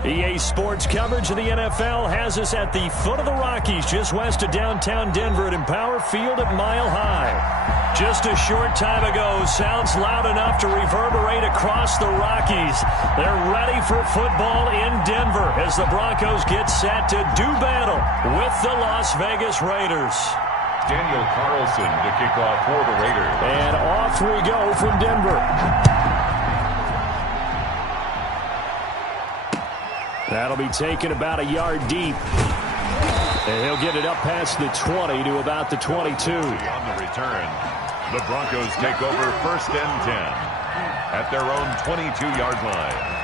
EA Sports coverage of the NFL has us at the foot of the Rockies, just west of downtown Denver at Empower Field at Mile High. Just a short time ago, sounds loud enough to reverberate across the Rockies. They're ready for football in Denver as the Broncos get set to do battle with the Las Vegas Raiders. Daniel Carlson to kick off for the Raiders. And off we go from Denver. That'll be taken about a yard deep. And he'll get it up past the 20 to about the 22. On the return, the Broncos take over 1st and 10 at their own 22-yard line.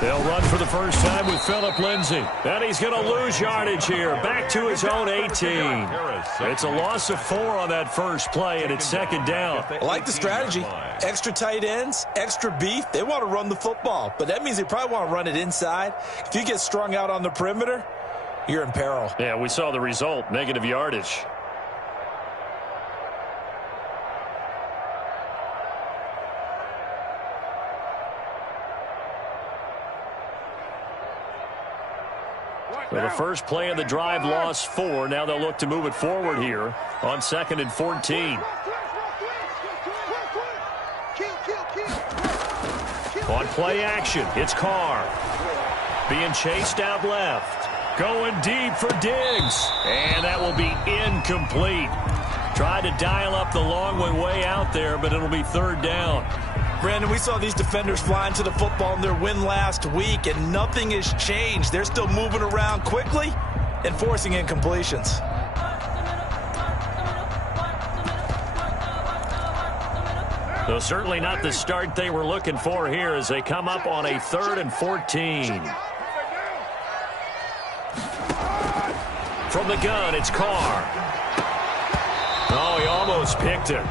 They'll run for the first time with Phillip Lindsay. And he's going to lose yardage here. Back to his own 18. It's a loss of 4 on that first play, and it's 2nd down. I like the strategy. Extra tight ends, extra beef. They want to run the football, but that means they probably want to run it inside. If you get strung out on the perimeter, you're in peril. Yeah, we saw the result, negative yardage. Well, the first play of the drive lost 4. Now they'll look to move it forward here on 2nd and 14. On play action, it's Carr. Being chased out left. Going deep for Diggs. And that will be incomplete. Tried to dial up the long one way out there, but it'll be 3rd down. Brandon, we saw these defenders flying to the football in their win last week, and nothing has changed. They're still moving around quickly and forcing incompletions. So certainly not the start they were looking for here as they come up on a 3rd and 14. From the gun, it's Carr. Oh, he almost picked it.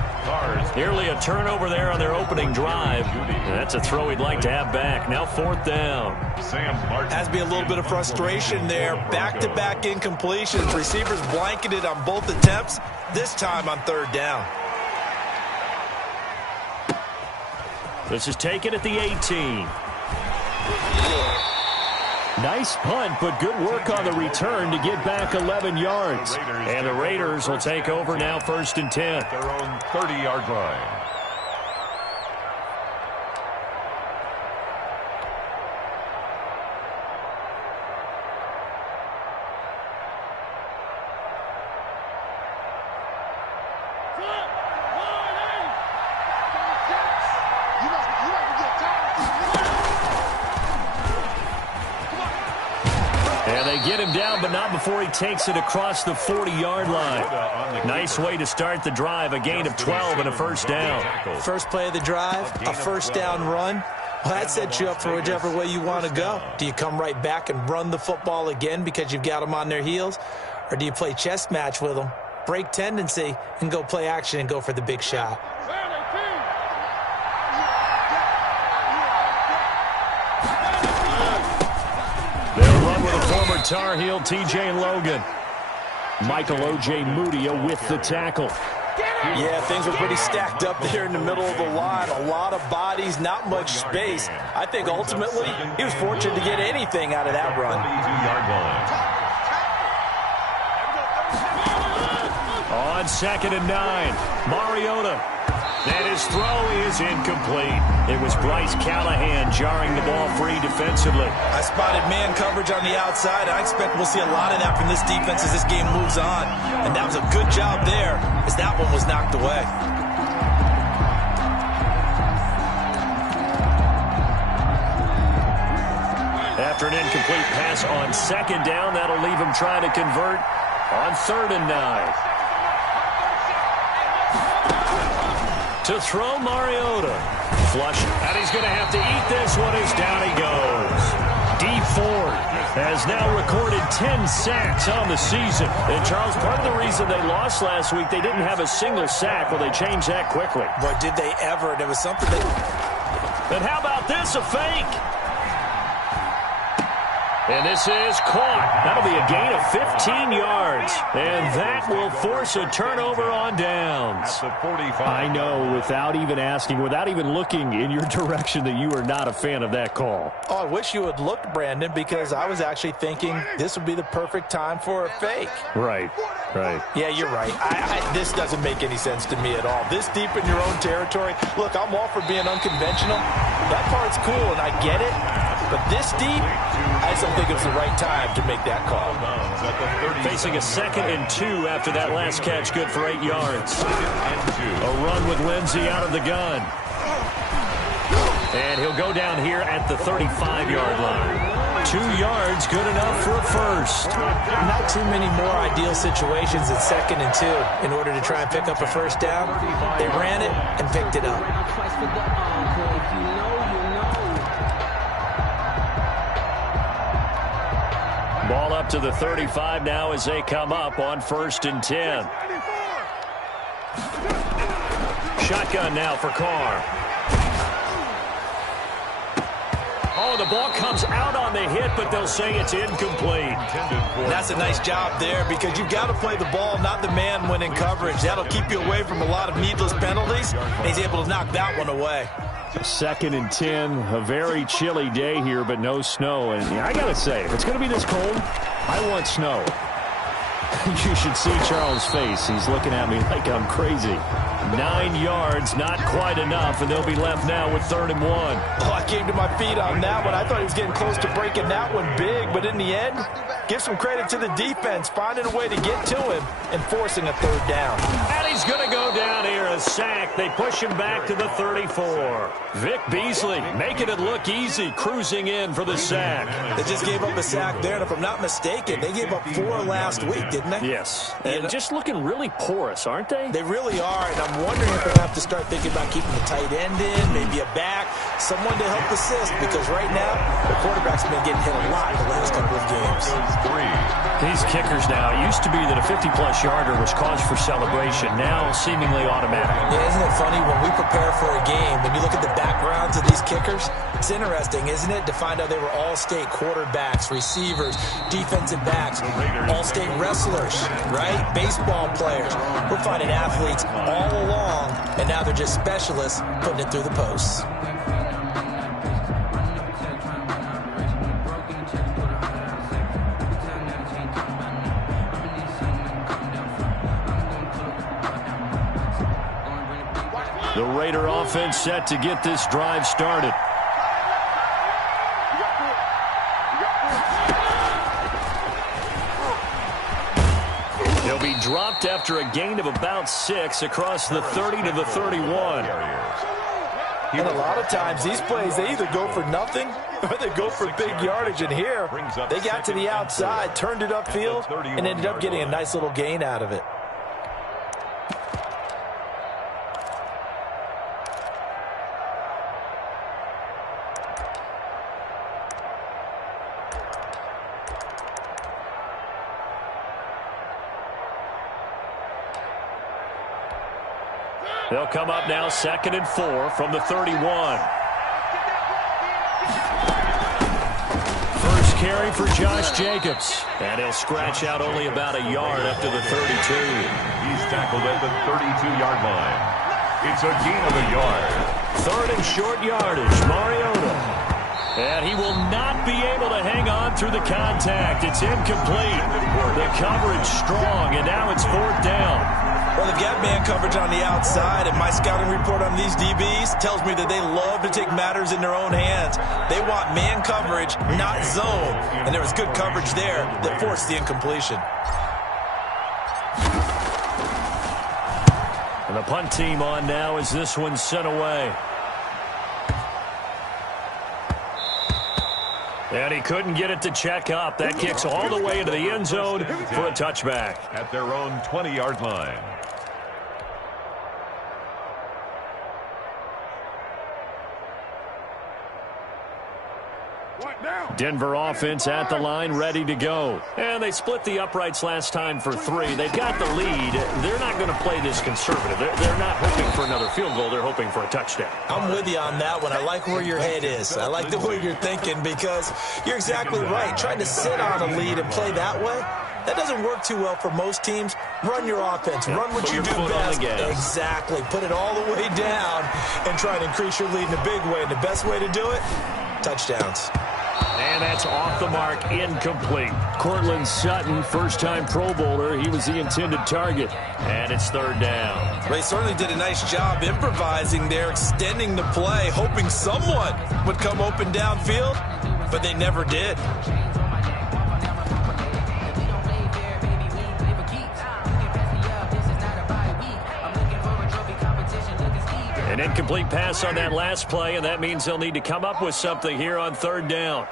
Nearly a turnover there on their opening drive. And that's a throw he'd like to have back. Now 4th down. Has to be a little bit of frustration there. Back-to-back incompletions. Receivers blanketed on both attempts, this time on 3rd down. This is taken at the 18. Nice punt, but good work on the return to get back 11 yards. And the Raiders will take over now 1st and 10. Their own 30-yard line. Get him down, but not before he takes it across the 40-yard line. Nice way to start the drive, a gain of 12 and a 1st down. First play of the drive, a 1st down run. Well, that sets you up for whichever way you want to go. Do you come right back and run the football again because you've got them on their heels? Or do you play chess match with them, break tendency, and go play action and go for the big shot? Former Tar Heel T.J. Logan. Michael O.J. Mudia with the tackle. Yeah, things were pretty stacked up there in the middle of the line. A lot of bodies, not much space. I think ultimately he was fortunate to get anything out of that run. On 2nd and 9, Mariota. And his throw is incomplete. It was Bryce Callahan jarring the ball free defensively. I spotted man coverage on the outside. I expect we'll see a lot of that from this defense as this game moves on. And that was a good job there as that one was knocked away. After an incomplete pass on 2nd down, that'll leave him trying to convert on 3rd and 9. To throw Mariota. Flush. And he's going to have to eat this one as down he goes. Dee Ford has now recorded 10 sacks on the season. And, Charles, part of the reason they lost last week, they didn't have a single sack. Well, they changed that quickly. But did they ever? There was something they... And how about this, a fake? And this is caught. That'll be a gain of 15 yards. And that will force a turnover on downs. At the 45. I know, without even asking, without even looking in your direction, that you are not a fan of that call. Oh, I wish you had looked, Brandon, because I was actually thinking this would be the perfect time for a fake. Right. Yeah, you're right. This doesn't make any sense to me at all. This deep in your own territory. Look, I'm all for being unconventional. That part's cool, and I get it. But this deep, I just don't think it's the right time to make that call. Facing a 2nd and 2 after that last catch, good for 8 yards. A run with Lindsey out of the gun. And he'll go down here at the 35-yard line. 2 yards, good enough for a first. Not too many more ideal situations at 2nd and 2 in order to try and pick up a first down. They ran it and picked it up. Ball up to the 35 now as they come up on 1st and 10. Shotgun now for Carr. Oh, the ball comes out on the hit, but they'll say it's incomplete. That's a nice job there because you've got to play the ball, not the man when in coverage. That'll keep you away from a lot of needless penalties, and he's able to knock that one away. 2nd and 10, a very chilly day here, but no snow. And I got to say, if it's going to be this cold, I want snow. You should see Charles' face. He's looking at me like I'm crazy. 9 yards, not quite enough, and they'll be left now with 3rd and 1. Oh, I came to my feet on that one. I thought he was getting close to breaking that one big, but in the end, give some credit to the defense, finding a way to get to him and forcing a 3rd down. And he's going to go down here, a sack. They push him back to the 34. Vic Beasley making it look easy, cruising in for the sack. They just gave up a sack there, and if I'm not mistaken, they gave up 4 last week, didn't they? Yes. And just looking really porous, aren't they? They really are, and I'm wondering if they'll have to start thinking about keeping the tight end in, maybe a back, someone to help assist, because right now, the quarterback's been getting hit a lot the last couple of games. These kickers now, it used to be that a 50-plus yarder was cause for celebration, now seemingly automatic. Yeah, isn't it funny, when we prepare for a game, when you look at the backgrounds of these kickers, it's interesting, isn't it, to find out they were all-state quarterbacks, receivers, defensive backs, all-state wrestlers, right? Baseball players. We're finding athletes all along, and now they're just specialists putting it through the posts. The Raider offense set to get this drive started. They'll be dropped after a gain of about 6 across the 30 to the 31. And a lot of times, these plays, they either go for nothing or they go for big yardage. And here, they got to the outside, turned it upfield, and ended up getting a nice little gain out of it. They'll come up now 2nd and 4 from the 31. First carry for Josh Jacobs. And he'll scratch out only about a yard up to the 32. He's tackled at the 32-yard line. It's a gain of a yard. 3rd and short yardage, Mariota. And he will not be able to hang on through the contact. It's incomplete. The coverage strong, and now it's 4th down. Well, they've got man coverage on the outside, and my scouting report on these DBs tells me that they love to take matters in their own hands. They want man coverage, not zone. And there was good coverage there that forced the incompletion. And the punt team on now as this one's sent away. And he couldn't get it to check up. That kicks all the way into the end zone for a touchback. At their own 20-yard line. Denver offense at the line, ready to go. And they split the uprights last time for 3. They've got the lead. They're not going to play this conservative. They're not hoping for another field goal. They're hoping for a touchdown. I'm with you on that one. I like where your head is. I like the way you're thinking because you're exactly right. Trying to sit on a lead and play that way, that doesn't work too well for most teams. Run your offense. Run what you do best. Exactly. Put it all the way down and try to increase your lead in a big way. And the best way to do it, touchdowns. And that's off the mark, incomplete. Courtland Sutton, first-time Pro Bowler. He was the intended target. And it's 3rd down. They certainly did a nice job improvising there, extending the play, hoping someone would come open downfield, but they never did. An incomplete pass on that last play, and that means they'll need to come up with something here on 3rd down.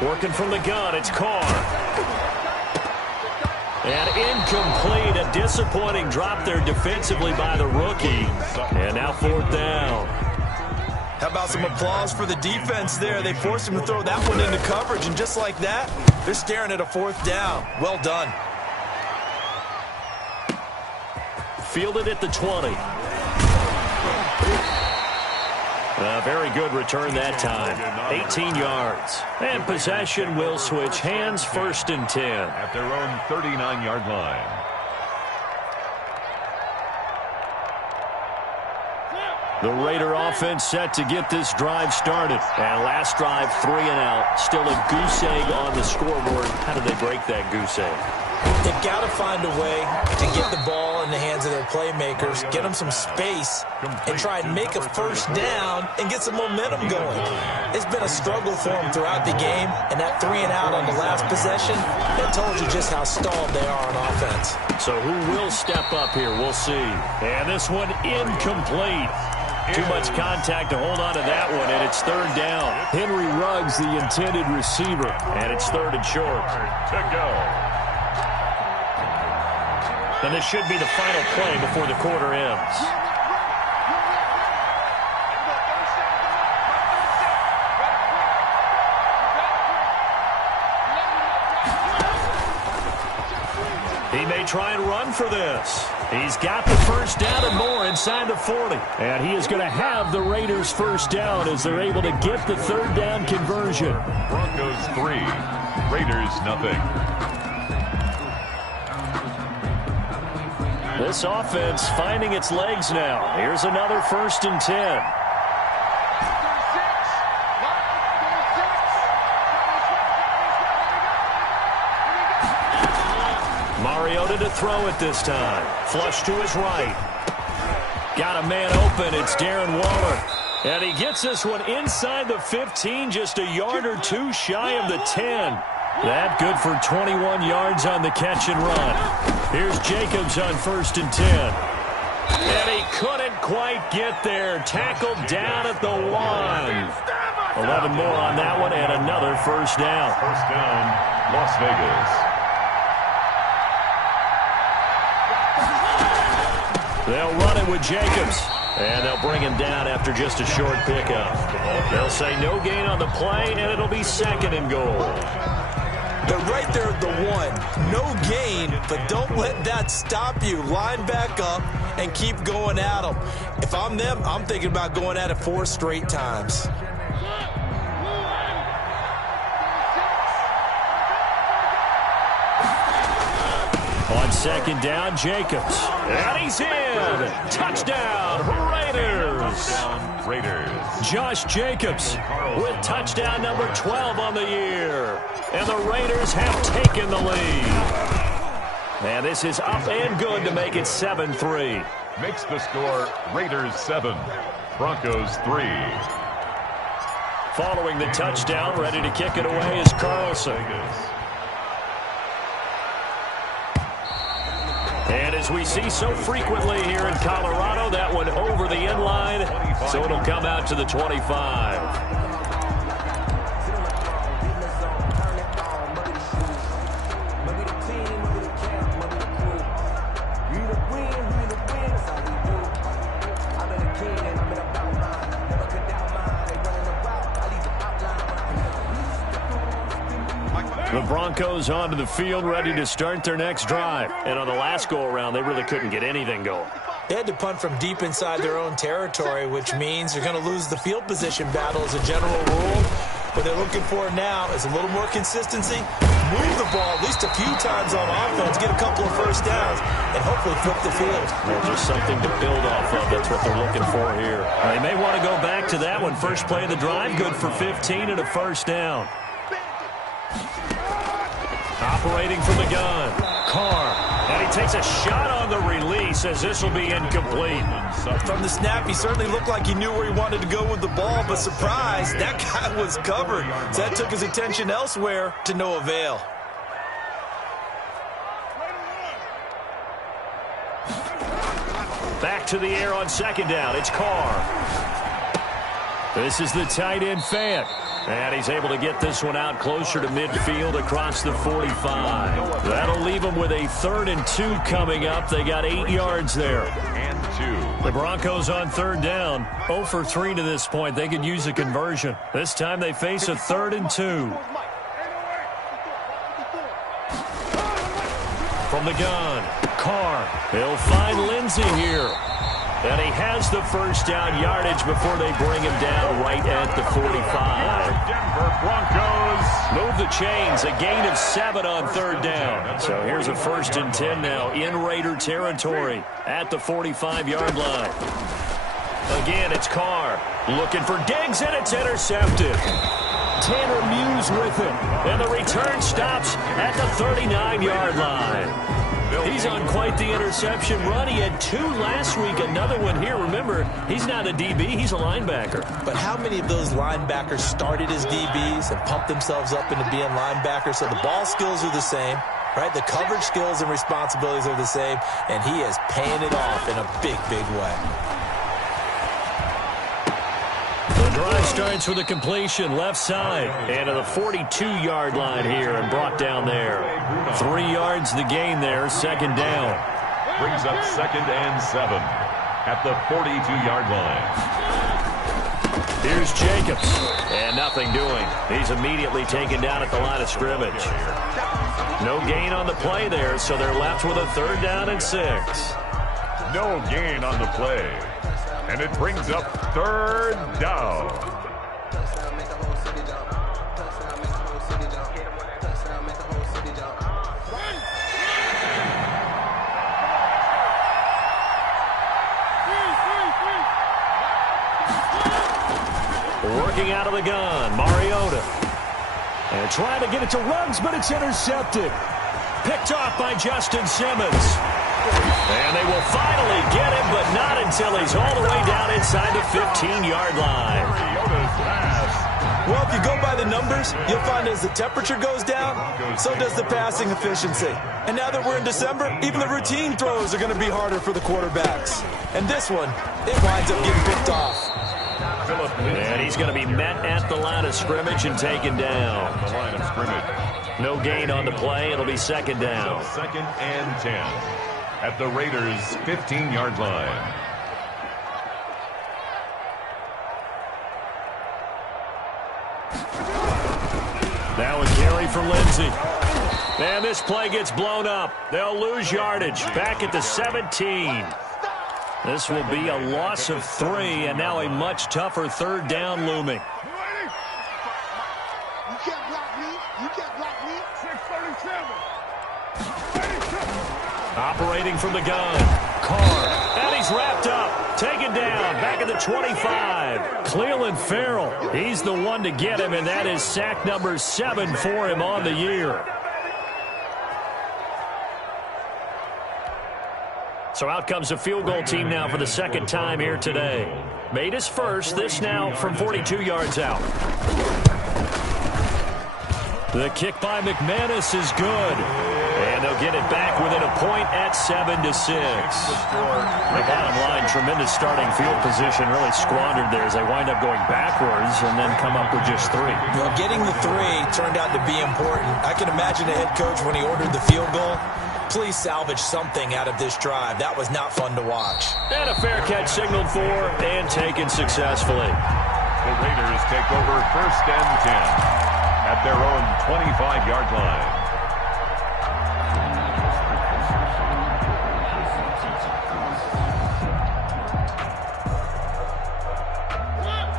Working from the gun, it's Carr. And incomplete, a disappointing drop there defensively by the rookie. And now 4th down. How about some applause for the defense there? They forced him to throw that one into coverage, and just like that, they're staring at a 4th down. Well done. Fielded at the 20. A very good return that time. 18 yards. And possession will switch hands, 1st and 10. At their own 39-yard line. The Raider offense set to get this drive started. And last drive, 3 and out. Still a goose egg on the scoreboard. How do they break that goose egg? They've got to find a way to get the ball in the hands of their playmakers, get them some space, and try and make a 1st down and get some momentum going. It's been a struggle for them throughout the game, and that 3 and out on the last possession, that told you just how stalled they are on offense. So who will step up here? We'll see. And this one incomplete. Too much contact to hold on to that one, and it's 3rd down. Henry Ruggs, the intended receiver, and it's 3rd and short. To go. And this should be the final play before the quarter ends. He may try and run for this. He's got the 1st down and more inside the 40. And he is going to have the Raiders' 1st down as they're able to get the 3rd down conversion. Broncos 3, Raiders nothing. This offense finding its legs now. Here's another 1st and 10. Mariota to throw it this time. Flush to his right. Got a man open. It's Darren Waller. And he gets this one inside the 15, just a yard or 2 shy of the 10. That good for 21 yards on the catch and run. Here's Jacobs on 1st and 10. And he couldn't quite get there. Tackled down at the 1. 11 more on that one and another 1st down. 1st down, Las Vegas. They'll run it with Jacobs. And they'll bring him down after just a short pickup. They'll say no gain on the play, and it'll be 2nd and goal. They're right there at the 1. No gain, but don't let that stop you. Line back up and keep going at them. If I'm them, I'm thinking about going at it 4 straight times. On 2nd down, Jacobs. And he's in. Touchdown, Raiders. Josh Jacobs with touchdown number 12 on the year. And the Raiders have taken the lead. And this is up and good to make it 7-3. Makes the score Raiders 7, Broncos 3. Following the touchdown, ready to kick it away is Carlson. And as we see so frequently here in Colorado, that one over the end line, so it'll come out to the 25. The Broncos onto the field, ready to start their next drive. And on the last go-around, they really couldn't get anything going. They had to punt from deep inside their own territory, which means you're going to lose the field position battle as a general rule. What they're looking for now is a little more consistency, move the ball at least a few times on offense, get a couple of first downs, and hopefully flip the field. Well, just something to build off of. That's what they're looking for here. They may want to go back to that one. First play of the drive, good for 15 and a first down. Operating from the gun, Carr. And he takes a shot on the release as this will be incomplete. From the snap, he certainly looked like he knew where he wanted to go with the ball, but surprise, that guy was covered. So that took his attention elsewhere to no avail. Back to the air on second down. It's Carr. This is the tight end, Fant. And he's able to get this one out closer to midfield across the 45. That'll leave them with a 3rd and 2 coming up. They got 8 yards there. And 2. The Broncos on 3rd down. 0 for 3 to this point. They could use a conversion. This time they face a 3rd and 2. From the gun, Carr. He'll find Lindsey here. And he has the first down yardage before they bring him down right at the 45. Denver Broncos move the chains, a gain of 7 on 3rd down. So here's a 1st and 10 now in Raider territory at the 45-yard line. Again, it's Carr looking for Diggs, and it's intercepted. Tanner Muse with him, and the return stops at the 39-yard line. He's on quite the interception run. He had 2 last week, another one here. Remember, he's not a DB, he's a linebacker. But how many of those linebackers started as DBs and pumped themselves up into being linebackers? So the ball skills are the same, right? The coverage skills and responsibilities are the same, and he is paying it off in a big, big way. The drive starts with a completion left side and to the 42-yard line here and brought down there. 3 yards the gain there, 2nd down. Brings up 2nd and 7 at the 42-yard line. Here's Jacobs, and nothing doing. He's immediately taken down at the line of scrimmage. No gain on the play there, so they're left with a 3rd down and 6. No gain on the play. And it brings up 3rd down. Working out of the gun, Mariota. And trying to get it to Ruggs, but it's intercepted. Picked off by Justin Simmons. And they will finally get him, but not until he's all the way down inside the 15-yard line. Well, if you go by the numbers, you'll find as the temperature goes down, so does the passing efficiency. And now that we're in December, even the routine throws are going to be harder for the quarterbacks. And this one, it winds up getting picked off. And he's going to be met at the line of scrimmage and taken down. The line of scrimmage. No gain on the play. It'll be 2nd down. 2nd and 10 at the Raiders' 15-yard line. Now a carry for Lindsey. And this play gets blown up. They'll lose yardage. Back at the 17. This will be a loss of 3, and now a much tougher 3rd down looming. Operating from the gun, Carr, and he's wrapped up, taken down, back at the 25. Clelin Ferrell, he's the one to get him, and that is sack number 7 for him on the year. So out comes the field goal team now for the 2nd time here today. Made his first, this now from 42 yards out. The kick by McManus is good. And they'll get it back within a point at 7-6. The bottom line, tremendous starting field position, really squandered there as they wind up going backwards and then come up with just 3. Well, getting the 3 turned out to be important. I can imagine the head coach when he ordered the field goal. Please salvage something out of this drive. That was not fun to watch. And a fair catch signaled for and taken successfully. The Raiders take over 1st and 10 at their own 25-yard line.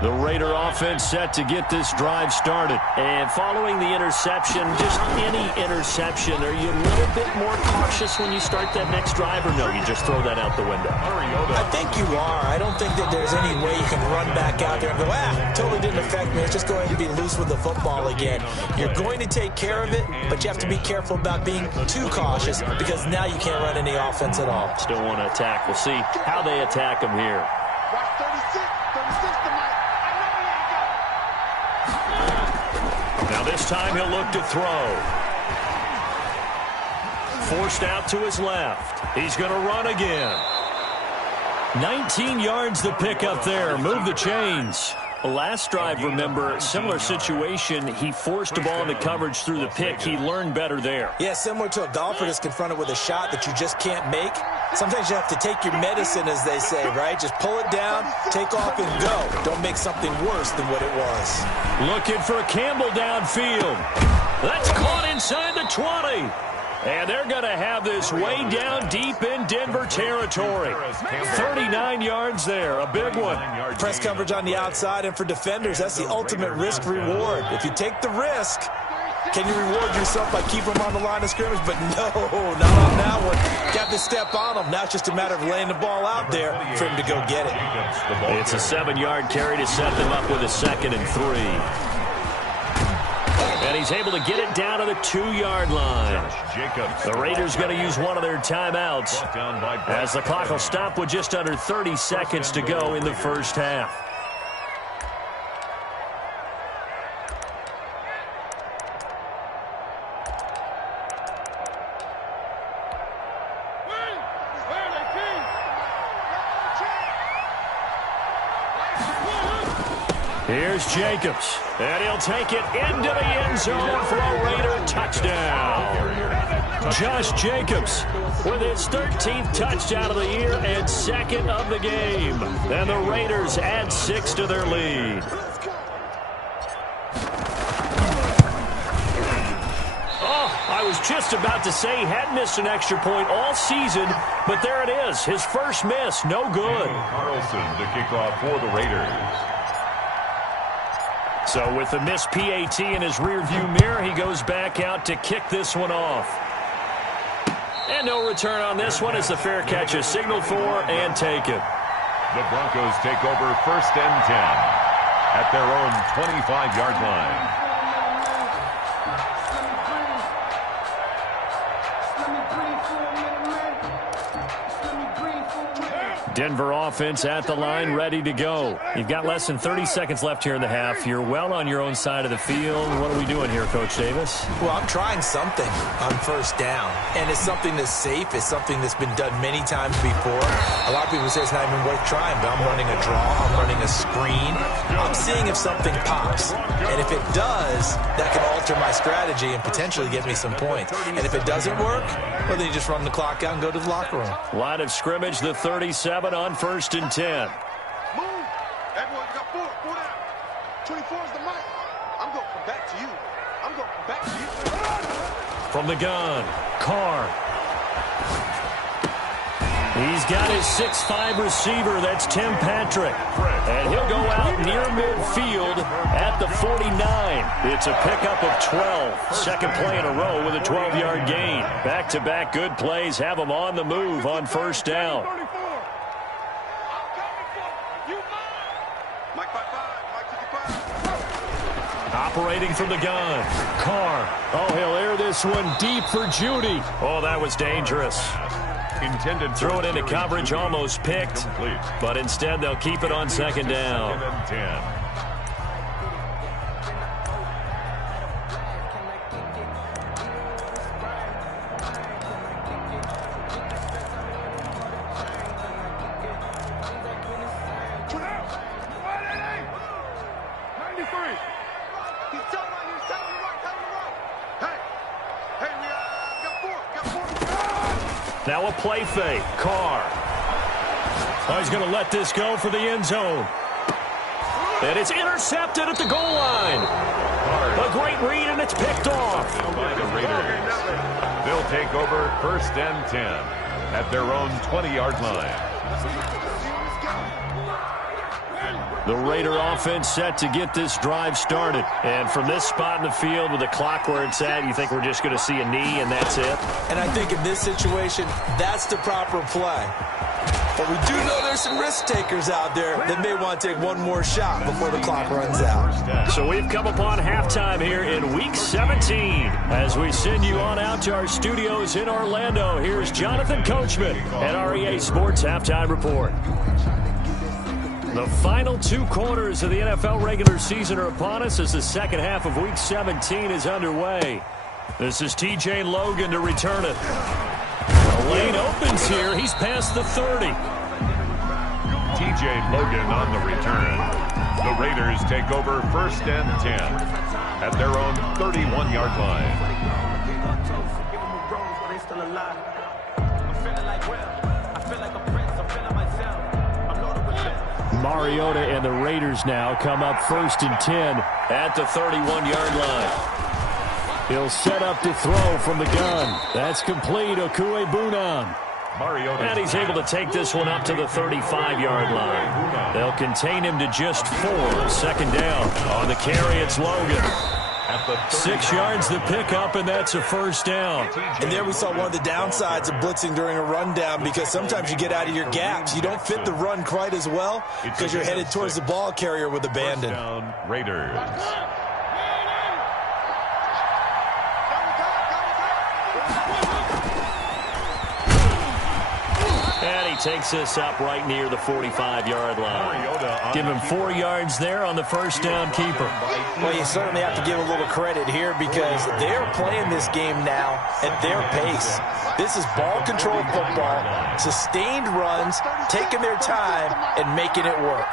The Raider offense set to get this drive started. And following the interception, just any interception, are you a little bit more cautious when you start that next drive, or no, you just throw that out the window? I think you are. I don't think that there's any way you can run back out there and go, totally didn't affect me. It's just going to be loose with the football again. You're going to take care of it, but you have to be careful about being too cautious because now you can't run any offense at all. Still want to attack. We'll see how they attack him here. Now this time he'll look to throw. Forced out to his left. He's going to run again. 19 yards the pickup there. Move the chains. Last drive, remember, similar situation. He forced the ball into coverage through the pick. He learned better there. Yeah, similar to a golfer that's confronted with a shot that you just can't make. Sometimes you have to take your medicine, as they say, right? Just pull it down, take off, and go. Don't make something worse than what it was. Looking for Campbell downfield. That's caught inside the 20. And they're going to have this way down deep in Denver territory. 39 yards there, a big one. Press coverage on the outside, and for defenders, that's the ultimate risk-reward. If you take the risk, can you reward yourself by keeping them on the line of scrimmage? But no, not on that one. Got to step on them. Now it's just a matter of laying the ball out there for him to go get it. It's a 7-yard carry to set them up with a 2nd and 3. And he's able to get it down to the 2-yard line. The Raiders going to use one of their timeouts as the clock will stop with just under 30 seconds to go in the first half. Here's Jacobs, and he'll take it into the end zone for a Raider touchdown. Josh Jacobs with his 13th touchdown of the year and 2nd of the game. And the Raiders add 6 to their lead. Oh, I was just about to say he hadn't missed an extra point all season, but there it is. His first miss, no good. Carlson to kick off for the Raiders. So with the missed PAT in his rearview mirror, he goes back out to kick this one off. And no return on this one as the fair catch is signaled for and taken. The Broncos take over 1st and 10 at their own 25-yard line. Denver offense at the line, ready to go. You've got less than 30 seconds left here in the half. You're well on your own side of the field. What are we doing here, Coach Davis? Well, I'm trying something on 1st down, and it's something that's safe. It's something that's been done many times before. A lot of people say it's not even worth trying, but I'm running a draw. I'm running a screen. I'm seeing if something pops, and if it does, that can alter my strategy and potentially get me some points. And if it doesn't work, well, then you just run the clock out and go to the locker room. Line of scrimmage, the 37 on 1st and 10. Move. Everyone, you got 4 down. 24 is the mic. I'm going to come back to you. I'm going to come back to you. From the gun, Carr. He's got his 6'5 receiver. That's Tim Patrick. And he'll go out near midfield at the 49. It's a pickup of 12. 2nd play in a row with a 12-yard gain. Back-to-back good plays have him on the move on 1st down. Operating from the gun, Carr. Oh, he'll air this one deep for Judy. Oh, that was dangerous. Intended throw it into coverage, almost picked, complete. But instead they'll keep it on 2nd down. 2nd and 10. Now a play fake. Carr. Oh, he's going to let this go for the end zone. And it's intercepted at the goal line. A great read, and it's picked off. By the Raiders. They'll take over 1st and 10 at their own 20-yard line. The Raider offense set to get this drive started. And from this spot in the field with the clock where it's at, you think we're just going to see a knee and that's it? And I think in this situation, that's the proper play. But we do know there's some risk takers out there that may want to take one more shot before the clock runs out. So we've come upon halftime here in Week 17. As we send you on out to our studios in Orlando, here's Jonathan Coachman at REA Sports Halftime Report. The final 2 quarters of the NFL regular season are upon us as the second half of Week 17 is underway. This is TJ Logan to return it. The lane opens here. He's past the 30. TJ Logan on the return. The Raiders take over 1st and 10 at their own 31-yard line. Mariota and the Raiders now come up 1st and 10 at the 31-yard line. He'll set up to throw from the gun. That's complete. Okuebunan. Mariota. And he's able to take this one up to the 35-yard line. They'll contain him to just 4. 2nd down. On the carry, it's Logan. 6 yards the pickup, and that's a 1st down. And there we saw one of the downsides of blitzing during a rundown, because sometimes you get out of your gaps. You don't fit the run quite as well because you're headed towards the ball carrier with abandon. Down, Raiders. And he takes this up right near the 45-yard line. Give him 4 yards there on the 1st down keeper. Well, you certainly have to give a little credit here because they're playing this game now at their pace. This is ball control football, sustained runs, taking their time and making it work.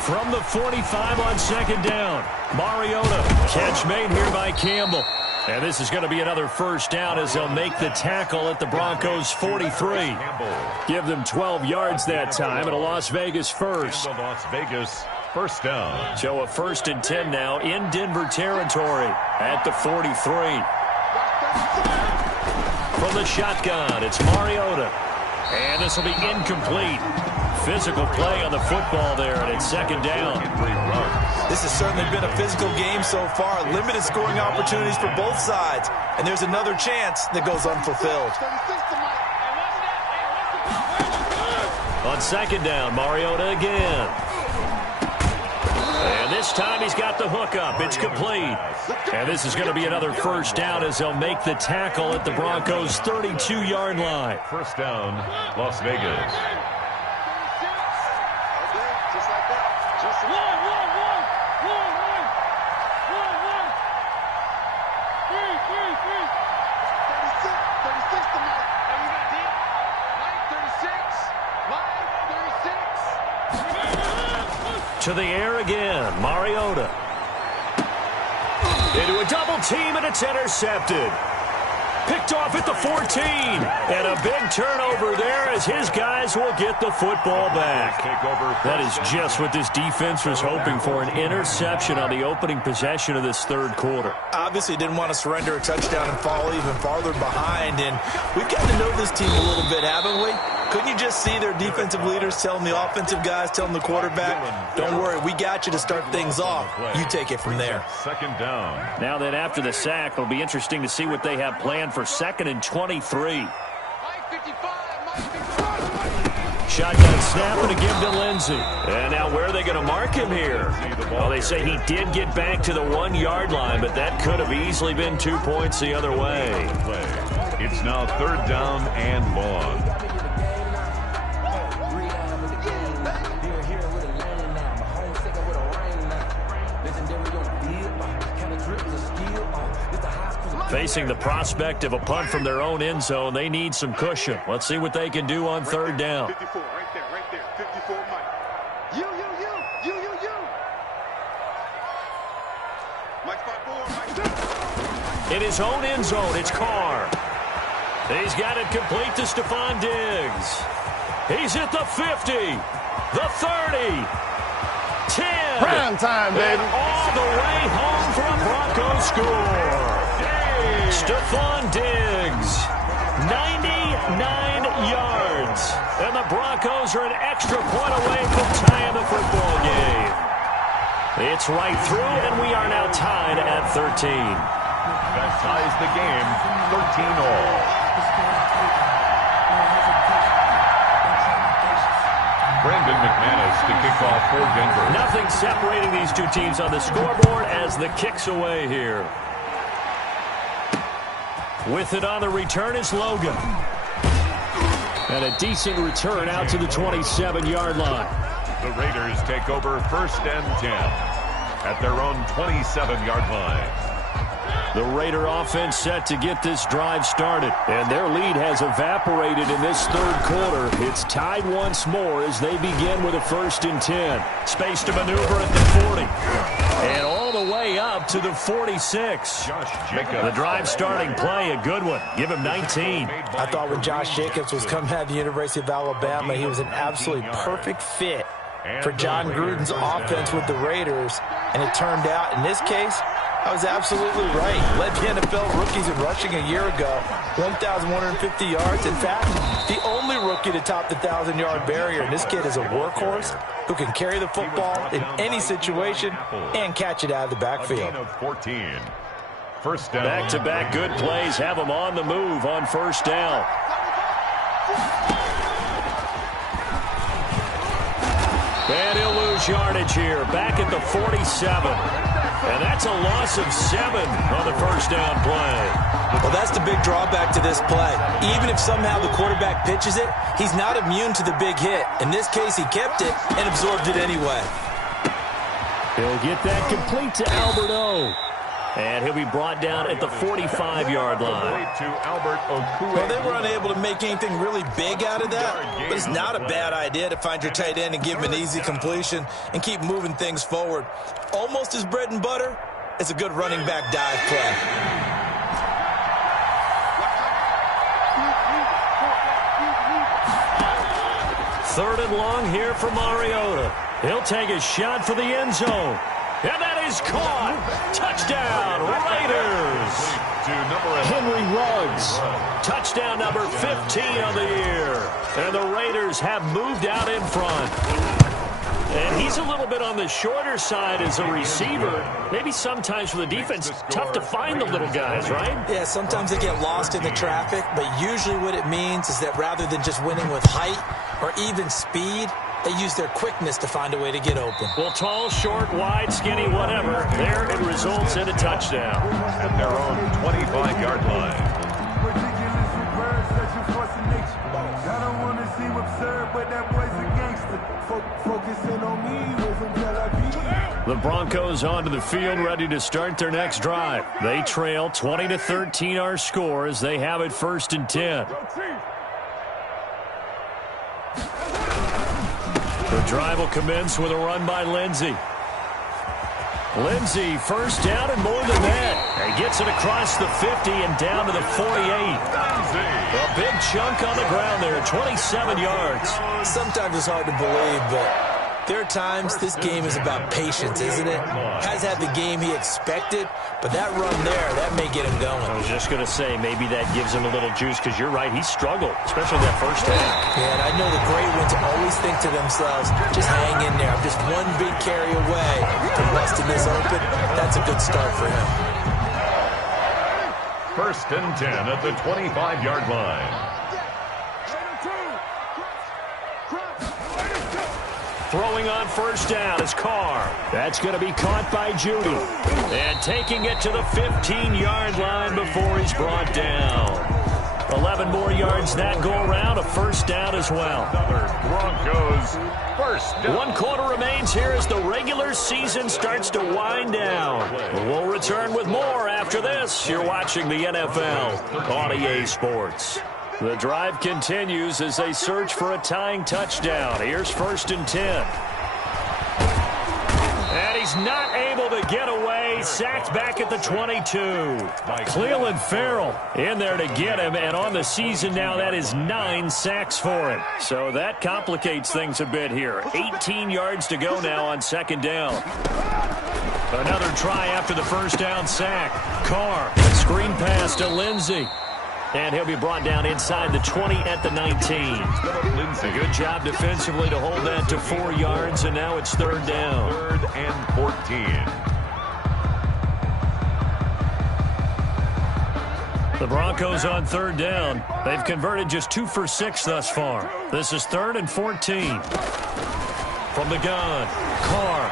From the 45 on 2nd down, Mariota. Catch made here by Campbell. And this is going to be another 1st down as they'll make the tackle at the Broncos' 43. Give them 12 yards that time and a Las Vegas 1st. Las Vegas 1st down. So a 1st and 10 now in Denver territory at the 43. From the shotgun, it's Mariota. And this will be incomplete. Physical play on the football there, and it's 2nd down. This has certainly been a physical game so far. Limited scoring opportunities for both sides. And there's another chance that goes unfulfilled. On 2nd down, Mariota again. And this time he's got the hook up. It's complete. And this is going to be another 1st down as they'll make the tackle at the Broncos' 32-yard line. 1st down, Las Vegas. To the air again, Mariota. Into a double team, and it's intercepted. Picked off at the 14. And a big turnover there as his guys will get the football back. That is just what this defense was hoping for, an interception on the opening possession of this 3rd quarter. Obviously didn't want to surrender a touchdown and fall even farther behind. And we've gotten to know this team a little bit, haven't we? Couldn't you just see their defensive leaders telling the offensive guys, telling the quarterback, don't worry, we got you to start things off. You take it from there. 2nd down. Now that after the sack, it'll be interesting to see what they have planned for 2nd and 23. Shotgun snap and a give to Lindsey. And now where are they going to mark him here? Well, they say he did get back to the 1-yard line, but that could have easily been 2 points the other way. It's now 3rd down and long. Facing the prospect of a punt from their own end zone, they need some cushion. Let's see what they can do on 3rd down. 54, right there. 54, Mike. You. Mike 5-4, Mike 2. In his own end zone, it's Carr. He's got it complete to Stephon Diggs. He's at the 50, the 30. Prime time, baby. And all the way home for a Broncos score. Stephon Diggs, 99 yards. And the Broncos are an extra point away from tying the football game. It's right through, and we are now tied at 13. That ties the game, 13-all. Brandon McManus to kick off for Denver. Nothing separating these two teams on the scoreboard as the kick's away here. With it on the return is Logan. And a decent return out to the 27-yard line. The Raiders take over 1st and 10 at their own 27-yard line. The Raider offense set to get this drive started. And their lead has evaporated in this third quarter. It's tied once more as they begin with a 1st and 10. Space to maneuver at the 40. And all the way up to the 46. The drive starting play, a good one. Give him 19. I thought when Josh Jacobs was coming out of the University of Alabama, he was an absolutely perfect fit for John Gruden's offense with the Raiders. And it turned out, in this case, I was absolutely right. Led the NFL rookies in rushing a year ago, 1,150 yards. In fact, the only rookie to top the 1,000-yard barrier. And this kid is a workhorse who can carry the football in any situation and catch it out of the backfield. 14. 1st down. Back-to-back good plays have him on the move on 1st down. And he'll lose yardage here. Back at the 47. And that's a loss of 7 on the 1st down play. Well, that's the big drawback to this play. Even if somehow the quarterback pitches it, he's not immune to the big hit. In this case, he kept it and absorbed it anyway. He'll get that complete to Albert O. And he'll be brought down at the 45-yard line. Well, they were unable to make anything really big out of that, but it's not a bad idea to find your tight end and give him an easy completion and keep moving things forward. Almost as bread and butter as a good running back dive play. Third and long here for Mariota. He'll take a shot for the end zone. And that is caught. Touchdown, Raiders. Henry Ruggs. Touchdown number 15 of the year. And the Raiders have moved out in front. And he's a little bit on the shorter side as a receiver. Maybe sometimes for the defense, tough to find the little guys, right? Yeah, sometimes they get lost in the traffic, but usually what it means is that rather than just winning with height or even speed, they use their quickness to find a way to get open. Well, tall, short, wide, skinny, whatever. There it results in a touchdown. At their own 25-yard line. The Broncos onto the field, ready to start their next drive. They trail 20-13 our score as they have it 1st and 10. The drive will commence with a run by Lindsey. Lindsey, 1st down and more than that. He gets it across the 50 and down to the 48. A big chunk on the ground there, 27 yards. Sometimes it's hard to believe, but there are times this game is about patience, isn't it? Has had the game he expected, but that run there, that may get him going. I was just going to say, maybe that gives him a little juice, because you're right, he struggled, especially that 1st half. Yeah, and I know the great ones always think to themselves, just hang in there. I'm just one big carry away from busting this open. That's a good start for him. 1st and 10 at the 25-yard line. Throwing on 1st down is Carr. That's going to be caught by Judy. And taking it to the 15-yard line before he's brought down. 11 more yards that go around, a 1st down as well. Broncos 1st down. 1 quarter remains here as the regular season starts to wind down. We'll return with more after this. You're watching the NFL on EA Sports. The drive continues as they search for a tying touchdown. Here's 1st and 10. And he he's not able to get away. Sacked back at the 22. Clelin Ferrell in there to get him, and on the season now, that is 9 sacks for him. So that complicates things a bit here. 18 yards to go now on second down. Another try after the first down sack. Carr, screen pass to Lindsey. And he'll be brought down inside the 20 at the 19. A good job defensively to hold that to 4 yards, and now it's third down. 3rd and 14. The Broncos on third down. They've converted just 2 for 6 thus far. This is 3rd and 14. From the gun, Carr.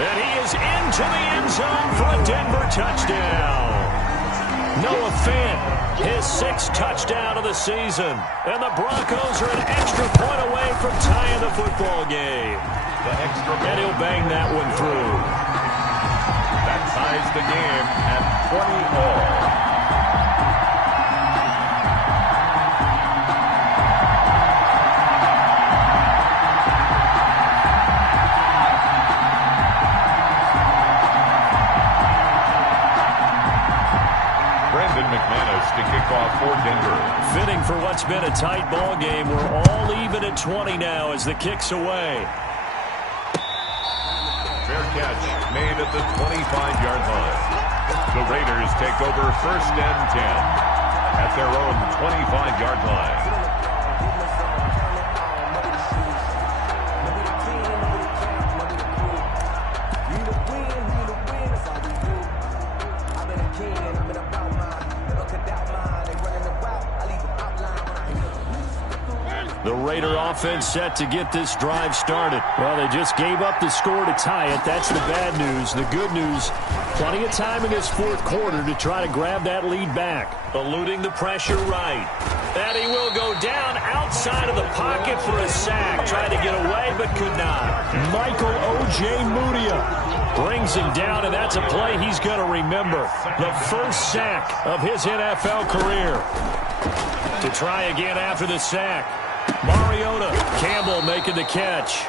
And he is into the end zone for a Denver touchdown. Noah Fant, his 6th touchdown of the season. And the Broncos are an extra point away from tying the football game. And he'll bang that one through. That ties the game at 20 all. McManus to kick off for Denver. Fitting for what's been a tight ball game. We're all even at 20 now as the kick's away. Fair catch made at the 25-yard line. The Raiders take over 1st and 10 at their own 25-yard line. The Raider offense set to get this drive started. Well, they just gave up the score to tie it. That's the bad news. The good news, plenty of time in this 4th quarter to try to grab that lead back. Eluding the pressure right. And he will go down outside of the pocket for a sack. Tried to get away, but could not. Michael Ojemudia brings him down, and that's a play he's going to remember. The first sack of his NFL career. To try again after the sack. Mariota, Campbell making the catch.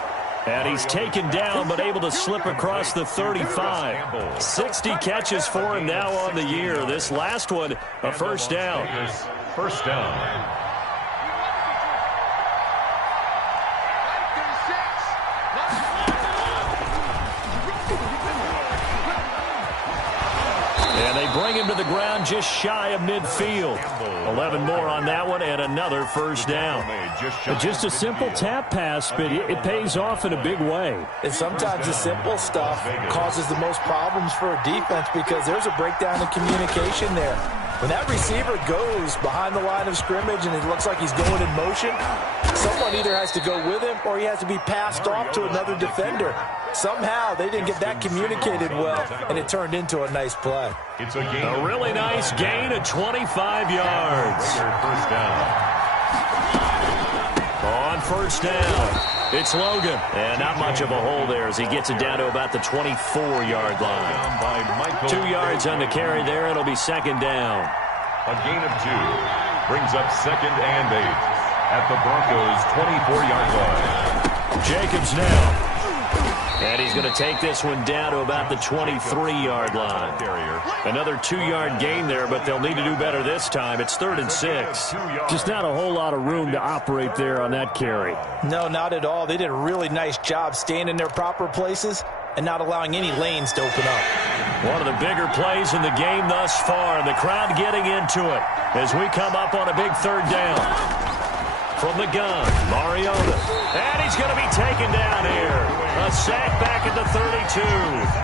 And he's taken down but able to slip across the 35. 60 catches for him now on the year. This last one, a first down. First down. And they bring him to the ground just shy of midfield. 11 more on that one and another first down. Just a simple tap pass, but it pays off in a big way. And sometimes the simple stuff causes the most problems for a defense because there's a breakdown in communication there. When that receiver goes behind the line of scrimmage and it looks like he's going in motion, someone either has to go with him or he has to be passed off to another defender. Somehow they didn't get that communicated well, and it turned into a nice play. It's a really nice gain of 25 yards. First down. On first down, it's Logan. And not much of a hole there as he gets it down to about the 24-yard line. 2 yards on the carry there. It'll be second down. A gain of 2 brings up 2nd and 8 at the Broncos' 24-yard line. Jacobs now. And he's going to take this one down to about the 23-yard line. Another 2-yard gain there, but they'll need to do better this time. It's 3rd and 6. Just not a whole lot of room to operate there on that carry. No, not at all. They did a really nice job staying in their proper places and not allowing any lanes to open up. One of the bigger plays in the game thus far, and the crowd getting into it as we come up on a big third down. From the gun, Mariota. And he's going to be taken down here. A sack back at the 32.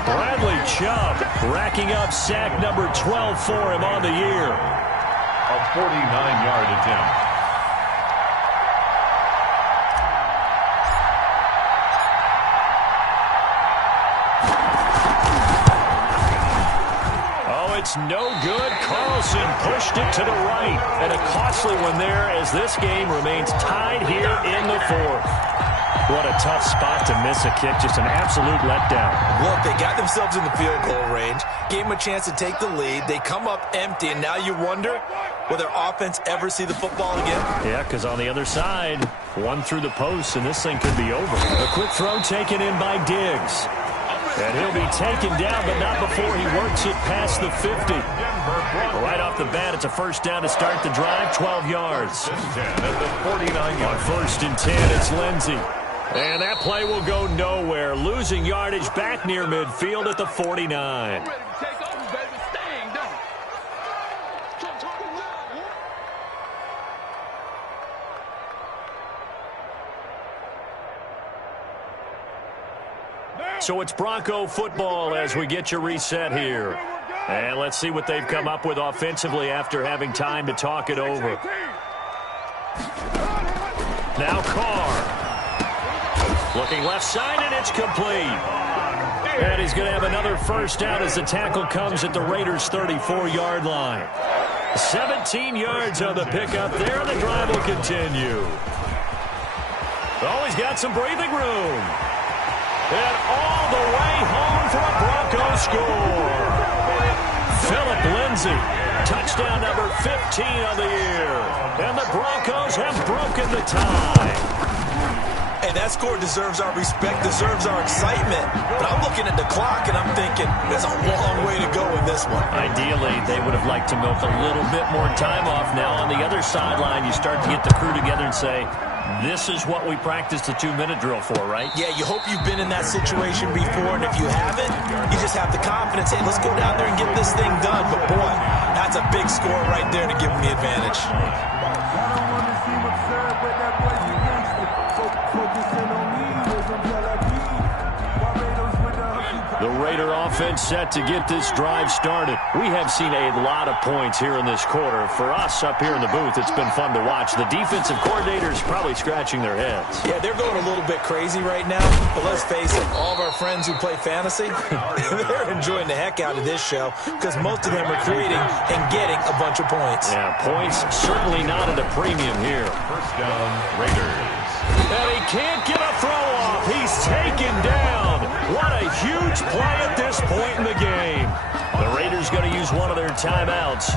Bradley Chubb racking up sack number 12 for him on the year. A 49-yard attempt. It's no good. Carlson pushed it to the right. And a costly one there as this game remains tied here in the 4th. What a tough spot to miss a kick. Just an absolute letdown. Look, they got themselves in the field goal range. Gave them a chance to take the lead. They come up empty, and now you wonder, will their offense ever see the football again? Yeah, because on the other side, one through the post, and this thing could be over. A quick throw taken in by Diggs. And he'll be taken down, but not before he works it past the 50. Right off the bat, it's a first down to start the drive, 12 yards. On first and 10, it's Lindsey. And that play will go nowhere, losing yardage back near midfield at the 49. So it's Bronco football as we get you reset here. And let's see what they've come up with offensively after having time to talk it over. Now Carr. Looking left side, and it's complete. And he's going to have another first down as the tackle comes at the Raiders' 34-yard line. 17 yards on the pickup there, and the drive will continue. Oh, he's got some breathing room. And all the way home for a Broncos score. Philip Lindsay, touchdown number 15 of the year. And the Broncos have broken the tie. Hey, that score deserves our respect, deserves our excitement. But I'm looking at the clock, and I'm thinking, there's a long way to go in this one. Ideally, they would have liked to milk a little bit more time off. Now, on the other sideline, you start to get the crew together and say, this is what we practiced the 2-minute drill for, right? Yeah, you hope you've been in that situation before, and if you haven't, you just have the confidence, hey, let's go down there and get this thing done. But, boy, that's a big score right there to give them the advantage. The Raider offense set to get this drive started. We have seen a lot of points here in this quarter. For us up here in the booth, it's been fun to watch. The defensive coordinators probably scratching their heads. Yeah, they're going a little bit crazy right now. But let's face it, all of our friends who play fantasy, they're enjoying the heck out of this show because most of them are creating and getting a bunch of points. Yeah, points certainly not at a premium here. First down, Raiders. And he can't get a throw off. He's taken down. What a huge play at this point in the game. The Raiders going to use one of their timeouts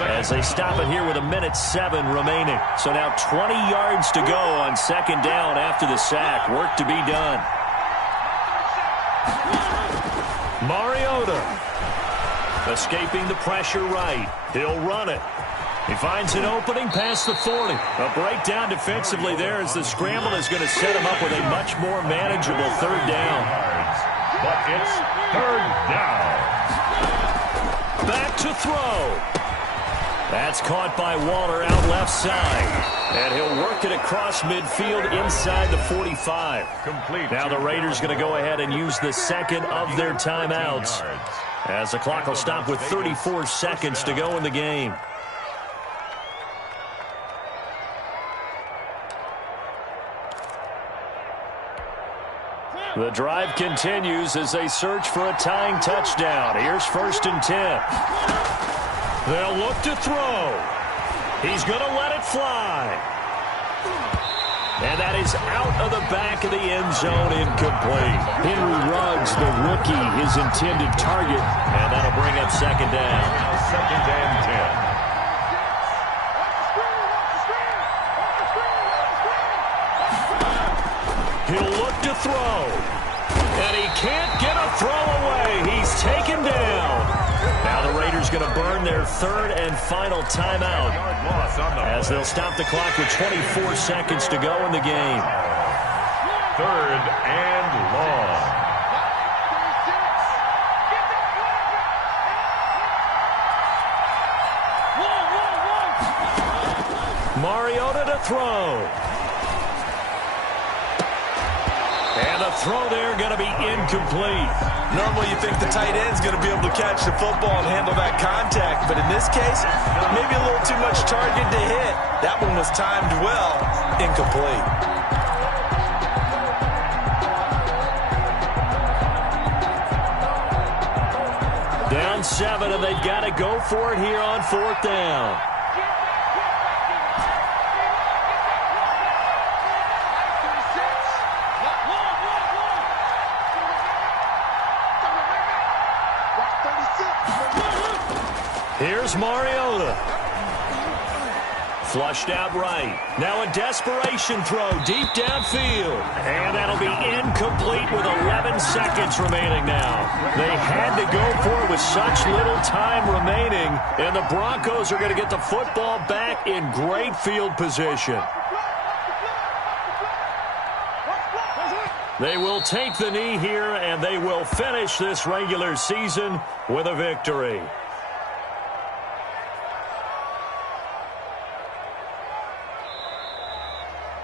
as they stop it here with 1:07 remaining. So now 20 yards to go on second down after the sack. Work to be done. Mariota escaping the pressure right. He'll run it. He finds an opening past the 40. A breakdown defensively there as the scramble is going to set him up with a much more manageable third down. But it's third down. Back to throw. That's caught by Waller out left side. And he'll work it across midfield inside the 45. Complete. Now the Raiders going to go ahead and use the second of their timeouts as the clock will stop with 34 seconds to go in the game. The drive continues as they search for a tying touchdown. Here's first and 10. They'll look to throw. He's going to let it fly. And that is out of the back of the end zone, incomplete. Henry Ruggs, the rookie, his intended target. And that'll bring up second down. Now second and 10. He'll look to throw. And he can't get a throw away. He's taken down. Now the Raiders going to burn their third and final timeout as they'll stop the clock with 24 seconds to go in the game. Third and long. Mariota to throw. And the throw there going to be incomplete. Normally you think the tight end's going to be able to catch the football and handle that contact, but in this case, maybe a little too much target to hit. That one was timed well, incomplete. Down 7, and they've got to go for it here on fourth down. Here's Mariota. Flushed out right. Now a desperation throw deep downfield. And that'll be incomplete with 11 seconds remaining now. They had to go for it with such little time remaining. And the Broncos are going to get the football back in great field position. They will take the knee here, and they will finish this regular season with a victory.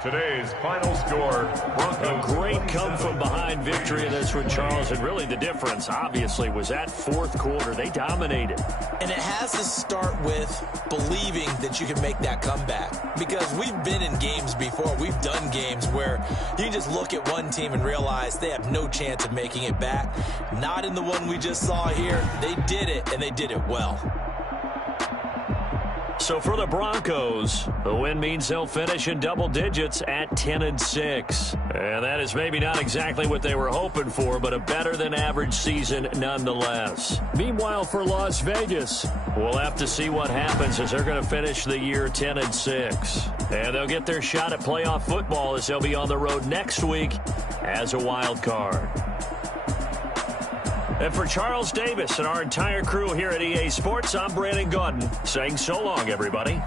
Today's final score, Broncos. A great come-from-behind victory in this one, Charles. And really the difference, obviously, was that fourth quarter. They dominated. And it has to start with believing that you can make that comeback. Because we've been in games before. We've done games where you can just look at one team and realize they have no chance of making it back. Not in the one we just saw here. They did it, and they did it well. So for the Broncos, the win means they'll finish in double digits at 10-6. And that is maybe not exactly what they were hoping for, but a better than average season nonetheless. Meanwhile, for Las Vegas, we'll have to see what happens as they're going to finish the year 10-6. And they'll get their shot at playoff football as they'll be on the road next week as a wild card. And for Charles Davis and our entire crew here at EA Sports, I'm Brandon Gaudin saying so long, everybody.